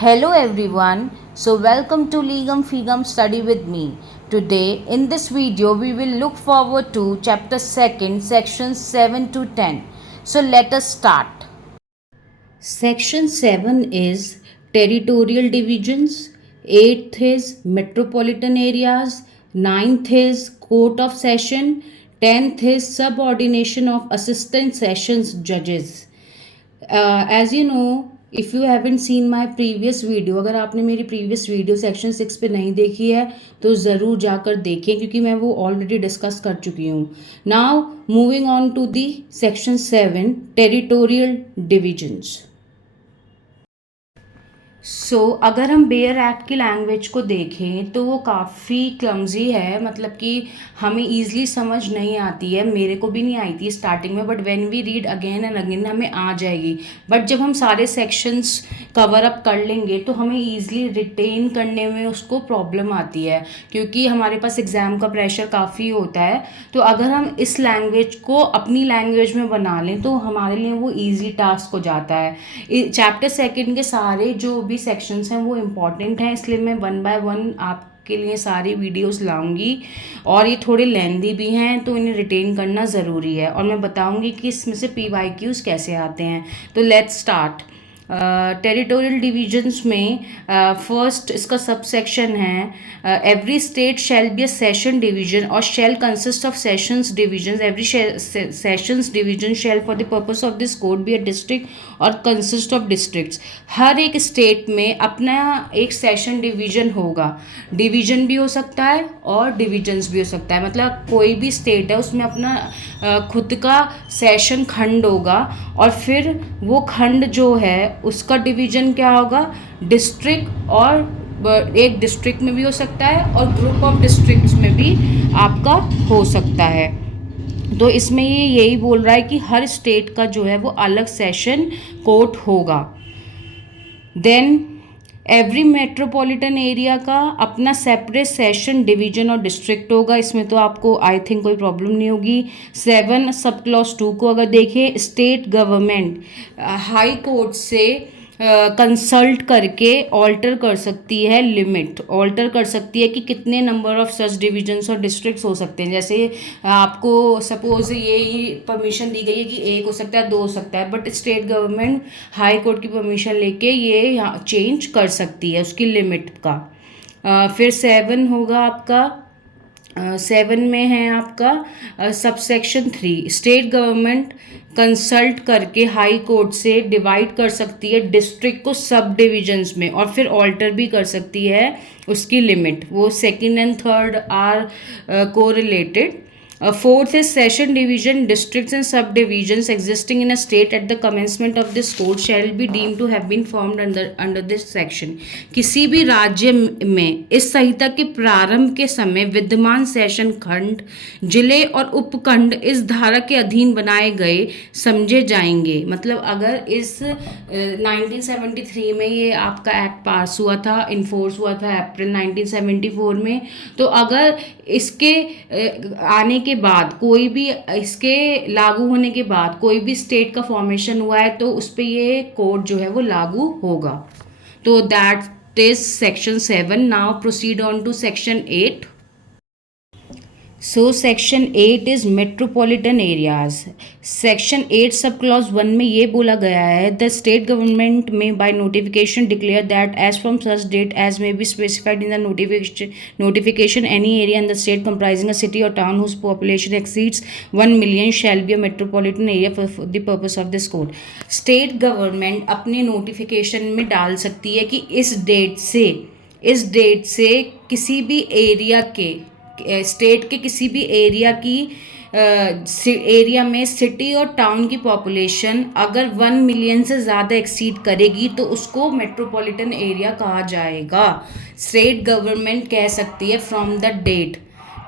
Hello everyone, so welcome to Legum Fegum Study with me. Today in this video we will look forward to chapter 2nd sections 7 to 10. So let us start. Section 7 is territorial divisions, 8th is metropolitan areas, 9th is court of session, 10th is subordination of assistant sessions judges. As you know if you haven't seen my previous video, अगर आपने मेरी previous video section 6 पे नहीं देखी है तो ज़रूर जाकर देखें क्योंकि मैं वो ऑलरेडी डिस्कस कर चुकी हूँ. Now moving on to the section 7 territorial divisions. अगर हम बेयर एक्ट की लैंग्वेज को देखें तो वो काफ़ी क्लमजी है, मतलब कि हमें ईज़िली समझ नहीं आती है. मेरे को भी नहीं आई थी स्टार्टिंग में, but when we read again and again हमें आ जाएगी. बट जब हम सारे सेक्शंस कवर अप कर लेंगे तो हमें ईज़िली रिटेन करने में उसको प्रॉब्लम आती है क्योंकि हमारे पास एग्ज़ाम का प्रेशर काफ़ी होता है. तो अगर हम इस लैंग्वेज को अपनी लैंग्वेज में बना लें तो हमारे लिए वो ईजी टास्क हो जाता है. चैप्टर 2 के सारे जो भी सेक्शंस हैं वो इम्पॉर्टेंट हैं, इसलिए मैं 1 बाय 1 आपके लिए सारी वीडियोस लाऊंगी और ये थोड़े लेंदी भी हैं तो इन्हें रिटेन करना ज़रूरी है. और मैं बताऊंगी कि इसमें से PYQs कैसे आते हैं. तो लेट्स स्टार्ट. टेरिटोरियल डिविजन्स में फर्स्ट इसका सब सेक्शन है every state shall be a session division और shall consist of sessions division. Every sessions division shall for the purpose of this code be a district और consist of districts. हर एक state में अपना एक session division होगा. Division भी हो सकता है और डिविजन्स भी हो सकता है, मतलब कोई भी स्टेट है उसमें अपना खुद का सेशन खंड होगा और फिर वो खंड जो है उसका डिवीजन क्या होगा, डिस्ट्रिक्ट. और एक डिस्ट्रिक्ट में भी हो सकता है और ग्रुप ऑफ डिस्ट्रिक्ट्स में भी आपका हो सकता है. तो इसमें ये यही बोल रहा है कि हर स्टेट का जो है वो अलग सेशन कोर्ट होगा. देन एवरी मेट्रोपॉलिटन एरिया का अपना सेपरेट सेशन डिवीजन और डिस्ट्रिक्ट होगा. इसमें तो आपको आई थिंक कोई प्रॉब्लम नहीं होगी. 7 सब क्लॉज 2 को अगर देखें, स्टेट गवर्नमेंट हाई कोर्ट से कंसल्ट करके ऑल्टर कर सकती है लिमिट, ऑल्टर कर सकती है कि कितने नंबर ऑफ सच डिविजन्स और डिस्ट्रिक्ट्स हो सकते हैं. जैसे आपको सपोज ये ही परमिशन दी गई है कि 1 हो सकता है, 2 हो सकता है, but state government high court की परमिशन लेके ये यहाँ चेंज कर सकती है उसकी लिमिट का. फिर 7 होगा आपका. 7 में है आपका सबसेक्शन 3 स्टेट गवर्नमेंट कंसल्ट करके हाई कोर्ट से डिवाइड कर सकती है डिस्ट्रिक्ट को सब डिविजन्स में और फिर ऑल्टर भी कर सकती है उसकी लिमिट. वो 2nd and 3rd are correlated. 4th is session division. Districts and subdivisions existing in a state at the commencement of this code shall be deemed to have been formed under this section. किसी भी राज्य में इस संहिता के प्रारंभ के समय विद्यमान सेशन खंड, जिले और उपखंड इस धारा के अधीन बनाए गए समझे जाएंगे. मतलब अगर इस 1973 में ये आपका एक्ट पास हुआ था, इन्फोर्स हुआ था अप्रैल 1974 में, तो अगर इसके आने के बाद कोई भी, इसके लागू होने के बाद कोई भी स्टेट का फॉर्मेशन हुआ है तो उस पर ये कोड जो है वो लागू होगा. तो that is section 7. Now proceed on to section 8. Section 8 is metropolitan areas. Section 8 sub clause 1 में ये बोला गया है the state government may by notification declare that as from such date as may be specified in the notification any area in the state comprising a city और town whose population exceeds 1 million shall be a metropolitan area for the purpose of this code. State government अपने notification में डाल सकती है कि इस date से किसी भी एरिया के, स्टेट के किसी भी एरिया की एरिया में सिटी और टाउन की पॉपुलेशन अगर 1 मिलियन से ज़्यादा एक्सीड करेगी तो उसको मेट्रोपॉलिटन एरिया कहा जाएगा. स्टेट गवर्नमेंट कह सकती है फ्रॉम द डेट,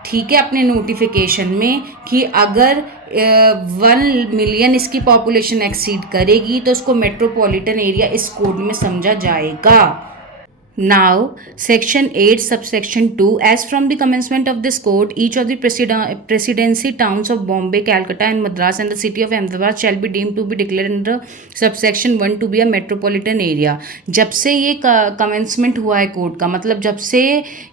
ठीक है, अपने नोटिफिकेशन में कि अगर 1 मिलियन इसकी पॉपुलेशन एक्सीड करेगी तो उसको मेट्रोपॉलिटन एरिया इस कोड में समझा जाएगा. Now, Section 8, Subsection 2. As from the commencement of this code, each of the presidency towns of Bombay, Calcutta, and Madras, and the city of Ahmedabad shall be deemed to be declared under Subsection 1 to be a metropolitan area. जब से ये commencement हुआ है code का, मतलब जब से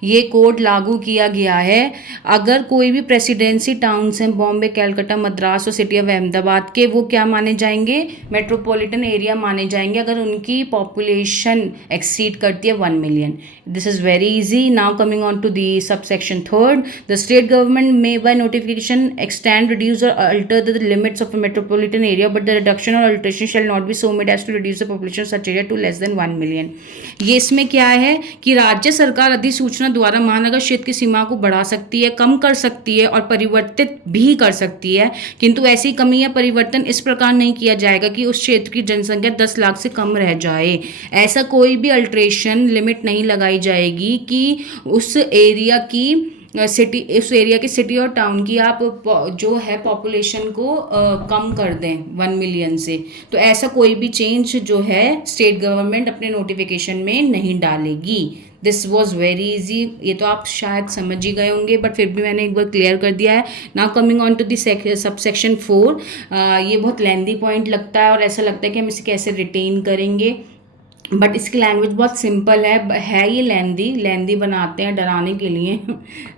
ये कोड लागू किया गया है, अगर कोई भी प्रेसिडेंसी टाउन्स हैं बॉम्बे, कैलकाटा, मद्रास और सिटी ऑफ अहमदाबाद के, वो क्या माने जाएंगे? मेट्रोपॉलिटन एरिया माने जाएंगे अगर उनकी पॉपुलेशन एक्सीड करती है 1 million. This is very easy. Now coming on to the subsection 3rd. The state government may by notification extend, reduce or alter the limits of a metropolitan area, but the reduction or alteration shall not be so made as to reduce the population of such area to less than 1 million. ये इसमें क्या है कि राज्य सरकार अधिसूचना द्वारा महानगर क्षेत्र की सीमा को बढ़ा सकती है, कम कर सकती है और परिवर्तित भी कर सकती है, किंतु ऐसी कमी या परिवर्तन इस प्रकार नहीं किया जाएगा कि उस क्षेत्र की जनसंख्या 10 लाख से कम रह जाए। ऐसा कोई भी अल्ट्रेशन लिमिट नहीं लगाई जाएगी कि उस एरिया की सिटी और टाउन की आप जो है पॉपुलेशन को कम कर दें 1 million से। तो ऐसा कोई भी चेंज जो है स्टेट गवर्नमेंट अपने नोटिफिकेशन में नहीं डालेगी। दिस वॉज वेरी इजी, ये तो आप शायद समझ ही गए होंगे, बट फिर भी मैंने एक बार क्लियर कर दिया है। Now coming on to the subsection 4। ये बहुत लेंदी पॉइंट लगता है और ऐसा लगता है कि हम इसे कैसे रिटेन करेंगे, बट इसकी लैंग्वेज बहुत सिंपल है ये लेंदी बनाते हैं डराने के लिए।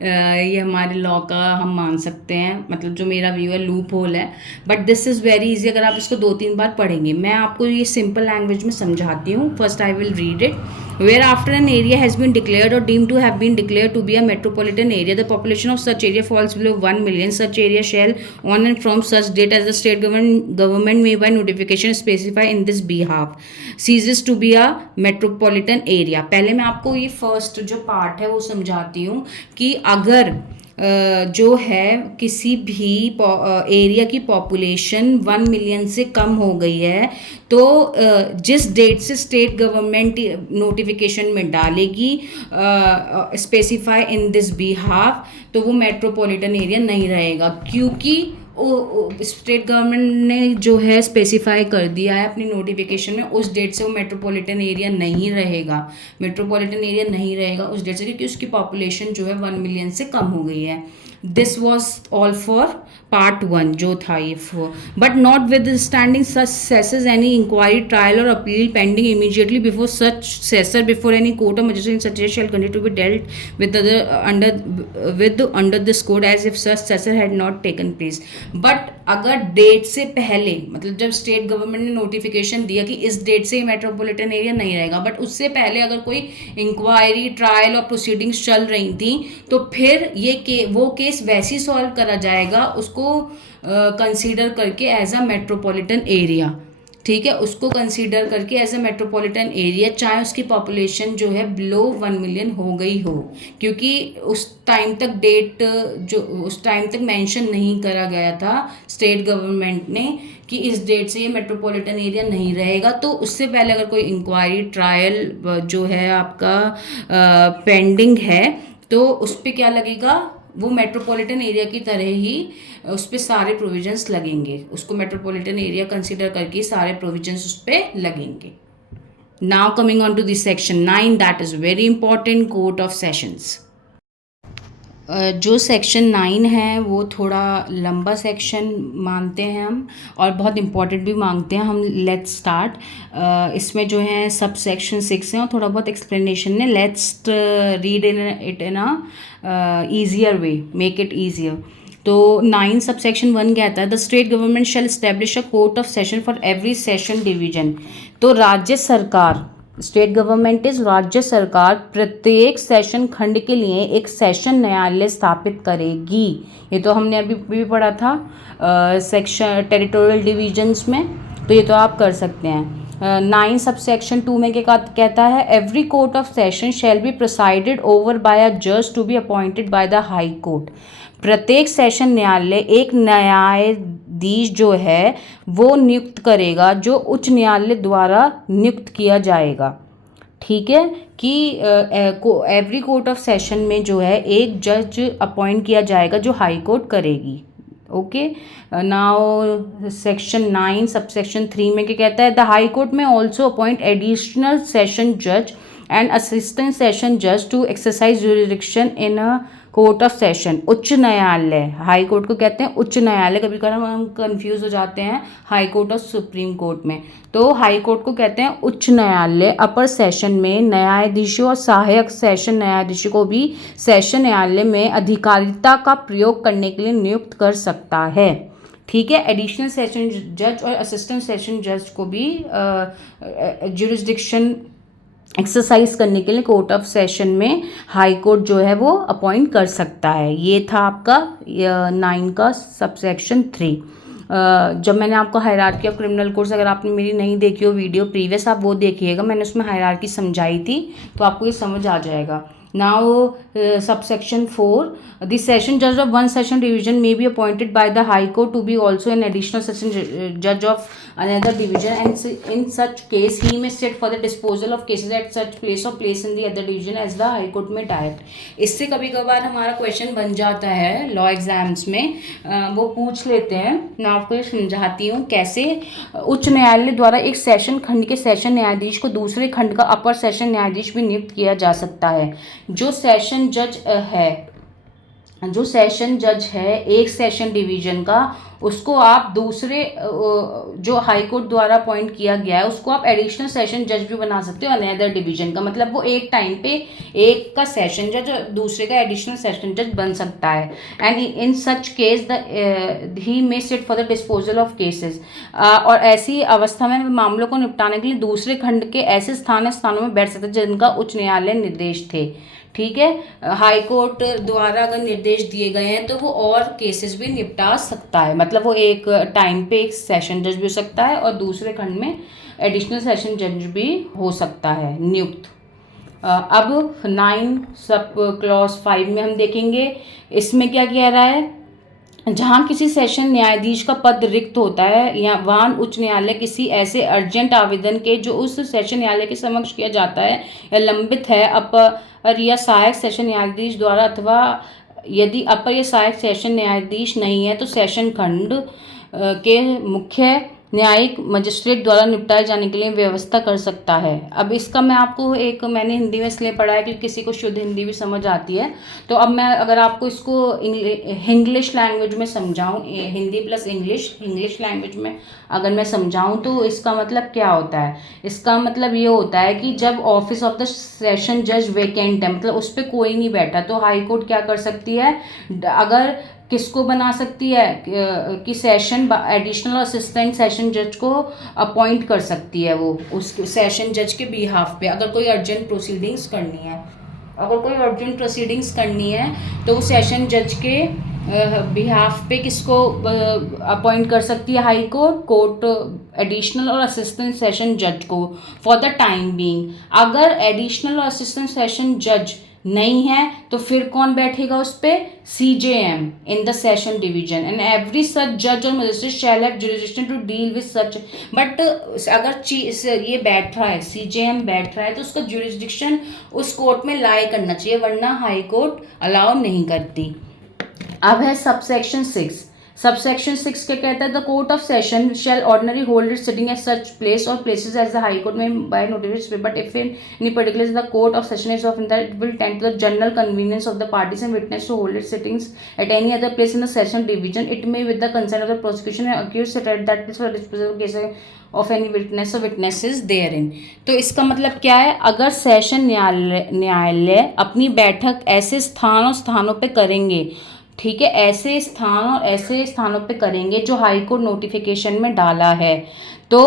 ये हमारे लॉ का हम मान सकते हैं, मतलब जो मेरा व्यू है लूप होल है, but this is very easy अगर आप इसको 2-3 बार पढ़ेंगे। मैं आपको ये सिंपल लैंग्वेज में समझाती हूँ। First I will read it. Where after an area has been declared और deemed to have been declared to be a metropolitan area, the population of such area falls below 1 million. Such area shall, on and from such date as the state government may by notification specify in this behalf, ceases to be a metropolitan area. पहले मैं आपको ये first जो part है वो समझाती हूँ कि अगर जो है किसी भी एरिया की पॉपुलेशन 1 million से कम हो गई है, तो जिस डेट से स्टेट गवर्नमेंट नोटिफिकेशन में डालेगी स्पेसिफाई इन दिस बिहाफ, तो वो मेट्रोपॉलिटन एरिया नहीं रहेगा, क्योंकि स्टेट गवर्नमेंट ने जो है स्पेसिफाई कर दिया है अपनी नोटिफिकेशन में, उस डेट से वो मेट्रोपॉलिटन एरिया नहीं रहेगा। मेट्रोपॉलिटन एरिया नहीं रहेगा उस डेट से, क्योंकि उसकी पॉपुलेशन जो है 1 million से कम हो गई है। This was all for part 1 जो था ये but notwithstanding such cesser any inquiry, trial और appeal pending immediately before such cesser before any court of magistrate in such shall continue to be dealt with under this code as if such cesser had not taken place. But अगर date से पहले, मतलब जब state government ने notification दिया कि इस date से ही मेट्रोपॉलिटन एरिया नहीं रहेगा, बट उससे पहले अगर कोई इंक्वायरी, ट्रायल और प्रोसीडिंग्स चल रही थी, तो फिर वो केस वैसे ही सॉल्व करा जाएगा, उसको कंसीडर करके एज अ मेट्रोपॉलिटन एरिया। ठीक है, उसको कंसीडर करके एज अ मेट्रोपॉलिटन एरिया, चाहे उसकी पॉपुलेशन जो है बिलो 1 million हो गई हो, क्योंकि उस टाइम तक डेट जो उस टाइम तक मेंशन नहीं करा गया था स्टेट गवर्नमेंट ने कि इस डेट से ये मेट्रोपॉलिटन एरिया नहीं रहेगा। तो उससे पहले अगर कोई इंक्वायरी, ट्रायल जो है आपका पेंडिंग है, तो उस पर क्या लगेगा, वो मेट्रोपॉलिटन एरिया की तरह ही उस पर सारे प्रोविजंस लगेंगे, उसको मेट्रोपॉलिटन एरिया कंसीडर करके सारे प्रोविजंस उस पर लगेंगे। Now coming on to this section 9, that is very important, court of sessions. जो सेक्शन 9 है वो थोड़ा लंबा सेक्शन मानते हैं हम, और बहुत इम्पॉर्टेंट भी मांगते हैं हम। Let's start. इसमें जो है सब सेक्शन 6 हैं और थोड़ा बहुत एक्सप्लेनेशन है। Let's read it in a easier way, make it easier. तो 9 सब सेक्शन 1 कहता है the state government shell establish a court of session for every session division. तो राज्य सरकार, स्टेट गवर्नमेंट इज राज्य सरकार प्रत्येक सेशन खंड के लिए एक सेशन न्यायालय स्थापित करेगी। ये तो हमने अभी भी पढ़ा था सेक्शन टेरिटोरियल डिवीजन्स में, तो ये तो आप कर सकते हैं। 9 सब सेक्शन 2 में क्या कहता है, every court of session shall be presided over by a जज to be appointed by the high court. प्रत्येक सेशन न्यायालय एक न्यायाधीश जो है वो नियुक्त करेगा, जो उच्च न्यायालय द्वारा नियुक्त किया जाएगा। ठीक है, कि एवरी कोर्ट ऑफ सेशन में जो है एक जज अपॉइंट किया जाएगा जो हाई कोर्ट करेगी। Okay, now section 9 sub section 3 में क्या कहता है, द हाई कोर्ट में ऑल्सो अपॉइंट एडिशनल सेशन जज एंड असिस्टेंट सेशन जज to exercise jurisdiction in a court of session. उच्च न्यायालय, हाई कोर्ट को कहते हैं उच्च न्यायालय, कभी कभी हम कंफ्यूज हो जाते हैं हाई कोर्ट और सुप्रीम कोर्ट में। तो हाई कोर्ट को कहते हैं उच्च न्यायालय। अपर सेशन में न्यायाधीशों और सहायक सेशन न्यायाधीशों को भी सेशन न्यायालय में अधिकारिता का प्रयोग करने के लिए नियुक्त कर सकता है। ठीक है, एडिशनल सेशन जज और असिस्टेंट सेशन जज को भी ज्यूरिसडिक्शन एक्सरसाइज करने के लिए कोर्ट ऑफ सेशन में हाई कोर्ट जो है वो अपॉइंट कर सकता है। ये था आपका 9 का सबसेक्शन 3। जब मैंने आपको हायरार्की ऑफ क्रिमिनल कोर्ट्स, अगर आपने मेरी नहीं देखी हो वीडियो प्रीवियस, आप वो देखिएगा, मैंने उसमें हायरार्की समझाई थी, तो आपको ये समझ आ जाएगा। Now, subsection 4, the session judge of one session division may be appointed by the High Court to be also an additional session judge of another division, and in such case he may sit for the disposal of cases at such place or place in the other division as the High Court may direct। इससे कभी कभार हमारा question बन जाता है law exams में, वो पूछ लेते हैं। मैं आपको ये समझाती हूँ कैसे। उच्च न्यायालय द्वारा एक सेशन खंड के सेशन न्यायाधीश को दूसरे खंड का अपर सेशन न्यायाधीश भी नियुक्त किया जा सकता है। जो सेशन जज है एक सेशन डिवीजन का, उसको आप दूसरे जो हाई कोर्ट द्वारा अपॉइंट किया गया है उसको आप एडिशनल सेशन जज भी बना सकते हो अनदर डिवीजन का। मतलब वो एक टाइम पे एक का सेशन जज और दूसरे का एडिशनल सेशन जज बन सकता है। And in such case he may sit for the disposal of cases. और ऐसी अवस्था में मामलों को निपटाने के लिए दूसरे खंड के ऐसे स्थानों में बैठ सकते हैं जिनका उच्च न्यायालय निर्देश थे। ठीक है, हाई कोर्ट द्वारा अगर निर्देश दिए गए हैं तो वो और केसेस भी निपटा सकता है। मतलब वो एक टाइम पे एक सेशन जज भी हो सकता है और दूसरे खंड में एडिशनल सेशन जज भी हो सकता है नियुक्त। अब 9 सब क्लॉज 5 में हम देखेंगे इसमें क्या कह रहा है। जहाँ किसी सेशन न्यायाधीश का पद रिक्त होता है या वहाँ उच्च न्यायालय किसी ऐसे अर्जेंट आवेदन के जो उस सेशन न्यायालय के समक्ष किया जाता है या लंबित है अपर या सहायक सेशन न्यायाधीश द्वारा, अथवा यदि अपर या सहायक सेशन न्यायाधीश नहीं है तो सेशन खंड के मुख्य न्यायिक मजिस्ट्रेट द्वारा निपटाए जाने के लिए व्यवस्था कर सकता है। अब इसका मैं आपको मैंने हिंदी में इसलिए पढ़ा है कि किसी को शुद्ध हिंदी भी समझ आती है। तो अब मैं अगर आपको इसको इंग्लिश लैंग्वेज में समझाऊं, हिंदी प्लस इंग्लिश लैंग्वेज में अगर मैं समझाऊं तो इसका मतलब क्या होता है। इसका मतलब ये होता है कि जब ऑफिस ऑफ द सेशन जज वेकेंट है, मतलब उस पर कोई नहीं बैठा, तो हाई कोर्ट क्या कर सकती है, अगर किसको बना सकती है कि सेशन एडिशनल असिस्टेंट सेशन जज को अपॉइंट कर सकती है। वो उस सेशन जज के बिहाफ पे अगर कोई अर्जेंट प्रोसीडिंग्स करनी है तो वो सेशन जज के बिहाफ पे किसको अपॉइंट कर सकती है हाई कोर्ट एडिशनल और असिस्टेंट सेशन जज को फॉर द टाइम बीइंग। अगर एडिशनल और असिस्टेंट सेशन जज नहीं है तो फिर कौन बैठेगा उस पे, CJM in the session division, and every such जज और magistrate shall have jurisdiction to deal with such. But अगर ये बैठ रहा है, CJM बैठ रहा है, तो उसका जुरिसडिक्शन उस कोर्ट में लाई करना चाहिए, वरना हाई कोर्ट अलाउ नहीं करती। अब है सबसेक्शन 6। सबसेक्शन 6 क्या कहता है, the court of session shall ordinary hold it sitting at such place और places as the high court may by notice, but if in any particular the court of session is of in that it will tend to the general convenience of the parties and witness to hold it sitting at any other place in the session division, it may with the consent of the prosecution and accused sit at that place for disposal cases of any witness और witnesses there in. तो इसका मतलब क्या है, अगर session न्यायालय अपनी बैठक ऐसे स्थानों पे करेंगे, ठीक है, ऐसे स्थान और ऐसे स्थानों पे करेंगे जो हाई कोर्ट नोटिफिकेशन में डाला है, तो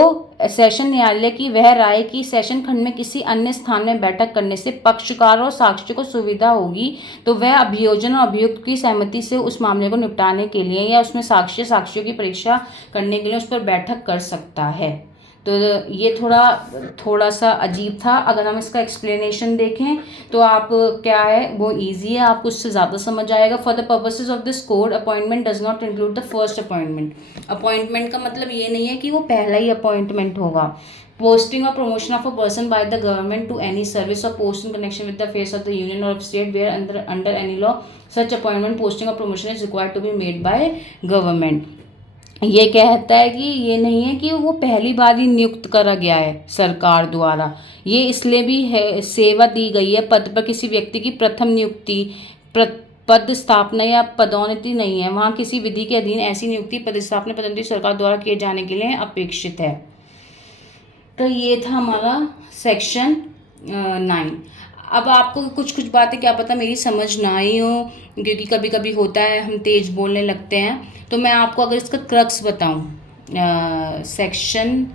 सेशन न्यायालय की वह राय कि सेशन खंड में किसी अन्य स्थान में बैठक करने से पक्षकार और साक्षी को सुविधा होगी, तो वह अभियोजन और अभियुक्त की सहमति से उस मामले को निपटाने के लिए या उसमें साक्षियों की परीक्षा करने के लिए उस पर बैठक कर सकता है। तो ये थोड़ा सा अजीब था। अगर हम इसका एक्सप्लेनेशन देखें तो आप क्या है वो इजी है, आपको उससे ज़्यादा समझ आएगा। For the purposes of this code appointment does not include the first appointment. Appointment का मतलब ये नहीं है कि वो पहला ही अपॉइंटमेंट होगा। पोस्टिंग और promotion of a person by the government to any service और post in connection with the face of the union और state where under any law such appointment posting और promotion is required to be made by government. ये कहता है कि ये नहीं है कि वो पहली बार ही नियुक्त करा गया है सरकार द्वारा, ये इसलिए भी है सेवा दी गई है पद पर किसी व्यक्ति की प्रथम नियुक्ति, पद स्थापना या पदोन्नति नहीं है, वहाँ किसी विधि के अधीन ऐसी नियुक्ति पदस्थापना पदोन्नति सरकार द्वारा किए जाने के लिए अपेक्षित है। तो ये था हमारा सेक्शन 9। अब आपको कुछ कुछ बातें क्या पता मेरी समझ ना आई हो, क्योंकि कभी कभी होता है हम तेज बोलने लगते हैं। तो मैं आपको अगर इसका क्रक्स बताऊं, सेक्शन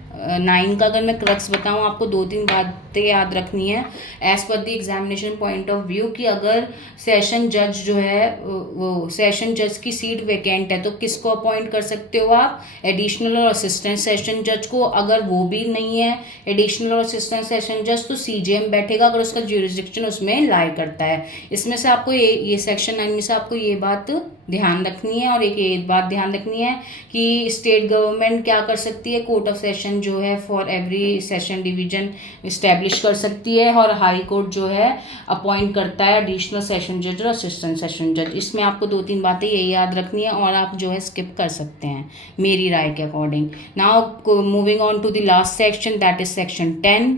9 का अगर मैं क्रक्स बताऊं, आपको 2-3 बातें याद रखनी है as per the examination point of view. कि अगर सेशन जज जो है वो सेशन जज की सीट वैकेंट है तो किसको अपॉइंट कर सकते हो आप, एडिशनल और असिस्टेंट सेशन जज को। अगर वो भी नहीं है एडिशनल और असिस्टेंट सेशन जज, तो सीजेएम बैठेगा अगर उसका ज्यूरिसडिक्शन उसमें लाई करता है। इसमें से आपको ये सेक्शन 9 में से आपको ये बात ध्यान रखनी है। और एक ये बात ध्यान रखनी है कि स्टेट गवर्नमेंट क्या कर सकती है, कोर्ट ऑफ सेशन जो है for every session division establish कर सकती है, और हाई कोर्ट जो है अपॉइंट करता है एडिशनल सेशन जज और असिस्टेंट सेशन जज। इसमें आपको 2-3 बातें यही याद रखनी है और आप जो है स्किप कर सकते हैं मेरी राय के according. Now moving on to the last section, that is section 10।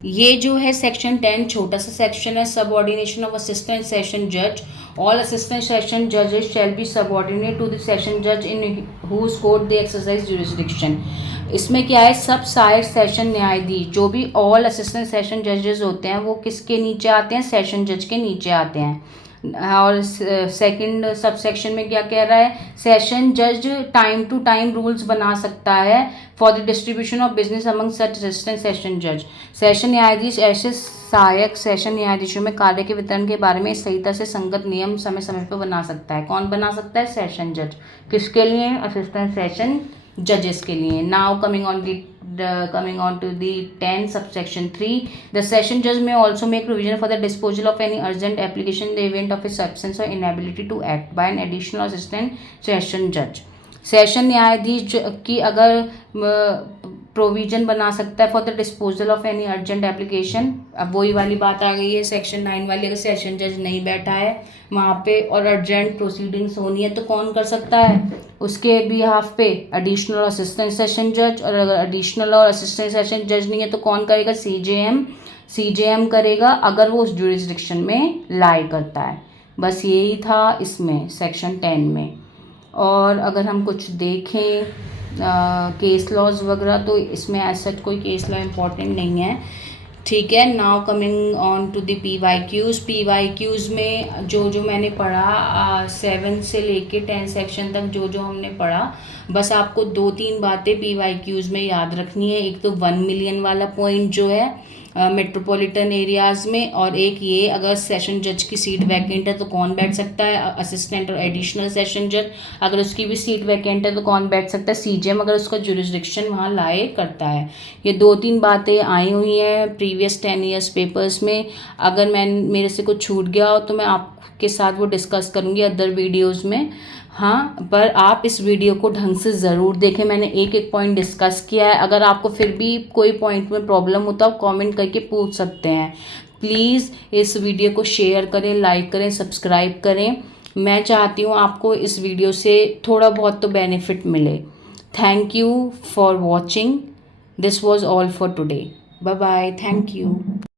ये जो है सेक्शन 10 छोटा सा सेक्शन है, सबऑर्डिनेशन ऑफ असिस्टेंट सेशन जज। ऑल असिस्टेंट सेशन जजेस shall be subordinate to the session जज in whose court they exercise jurisdiction. इसमें क्या है, सब सहायक सेशन न्यायाधीश जो भी ऑल असिस्टेंट सेशन जजेस होते हैं वो किसके नीचे आते हैं, सेशन जज के नीचे आते हैं। और सेकंड सब सेक्शन में क्या कह रहा है, सेशन जज टाइम टू टाइम रूल्स बना सकता है for the distribution of business among such assistant session जज। सेशन न्यायाधीश ऐसे सहायक सेशन न्यायाधीशों में कार्य के वितरण के बारे में संहिता से संगत नियम समय समय पर बना सकता है। कौन बना सकता है, सेशन जज। किसके लिए, असिस्टेंट सेशन जजेस के लिए। Now coming on to the 10 subsection 3, the session judge may also make provision for the disposal of any urgent application in the event of his absence or inability to act by an additional assistant session judge। Session न्यायाधीश की अगर provision बना सकता है for the disposal of any urgent application. अब वही वाली बात आ गई है सेक्शन 9 वाली, अगर सेशन जज नहीं बैठा है वहाँ पे और अर्जेंट प्रोसीडिंग्स होनी है तो कौन कर सकता है, उसके बिहाफ पे एडिशनल और असिस्टेंट सेशन जज। और अगर एडिशनल और असिस्टेंट सेशन जज नहीं है तो कौन करेगा, सीजेएम करेगा अगर वो उस ज्यूरिसडिक्शन में लाई करता है। बस यही था इसमें सेक्शन 10 में। और अगर हम कुछ देखें केस लॉज वगैरह, तो इसमें ऐसा कोई केस लॉ इम्पॉर्टेंट नहीं है, ठीक है। Now coming on to the PYQs में जो मैंने पढ़ा 7 से लेके 10 सेक्शन तक जो हमने पढ़ा, बस आपको 2-3 बातें पीवाईक्यूज़ में याद रखनी है। एक तो 1 मिलियन वाला पॉइंट जो है मेट्रोपॉलिटन एरियाज़ में, और एक ये अगर सेशन जज की सीट वैकेंट है तो कौन बैठ सकता है, असिस्टेंट और एडिशनल सेशन जज। अगर उसकी भी सीट वैकेंट है तो कौन बैठ सकता है, सीजेएम अगर उसका ज्यूरिसडिक्शन वहाँ लाए करता है। ये 2-3 बातें आई हुई हैं प्रीवियस 10 ईयर्स पेपर्स में। अगर मेरे से कुछ छूट गया हो तो मैं आपके साथ वो डिस्कस करूँगी अदर वीडियोज़ में। हाँ, पर आप इस वीडियो को ढंग से ज़रूर देखें, मैंने एक पॉइंट डिस्कस किया है। अगर आपको फिर भी कोई पॉइंट में प्रॉब्लम होता है आप कमेंट करके पूछ सकते हैं। प्लीज़ इस वीडियो को शेयर करें, लाइक करें, सब्सक्राइब करें। मैं चाहती हूँ आपको इस वीडियो से थोड़ा बहुत तो बेनिफिट मिले। Thank you for watching, this was all for today. Bye bye, thank you.